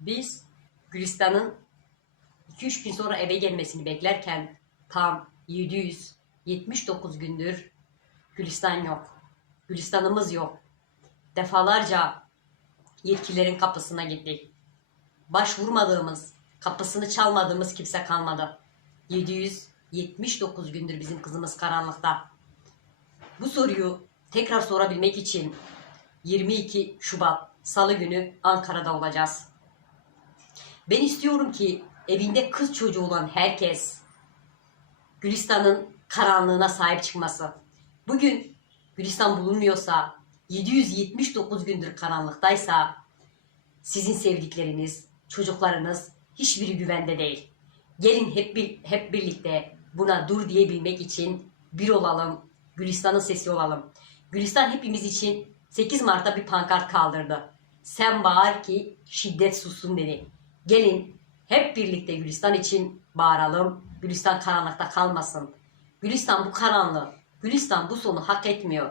Biz Gülistan'ın 2-3 gün sonra eve gelmesini beklerken tam 779 gündür Gülistan yok. Gülistan'ımız yok. Defalarca yetkililerin kapısına gittik. Başvurmadığımız, kapısını çalmadığımız kimse kalmadı. 779 gündür bizim kızımız karanlıkta. Bu soruyu tekrar sorabilmek için 22 Şubat Salı günü Ankara'da olacağız. Ben istiyorum ki evinde kız çocuğu olan herkes Gülistan'ın karanlığına sahip çıkması. Bugün Gülistan bulunmuyorsa, 779 gündür karanlıktaysa sizin sevdikleriniz, çocuklarınız hiçbiri güvende değil. Gelin hep bir, hep birlikte buna dur diyebilmek için bir olalım. Gülistan'ın sesi olalım. Gülistan hepimiz için 8 Mart'ta bir pankart kaldırdı. Sen bağır ki şiddet sussun dedi. Gelin hep birlikte Gülistan için bağıralım. Gülistan karanlıkta kalmasın. Gülistan bu karanlığı, Gülistan bu sonu hak etmiyor.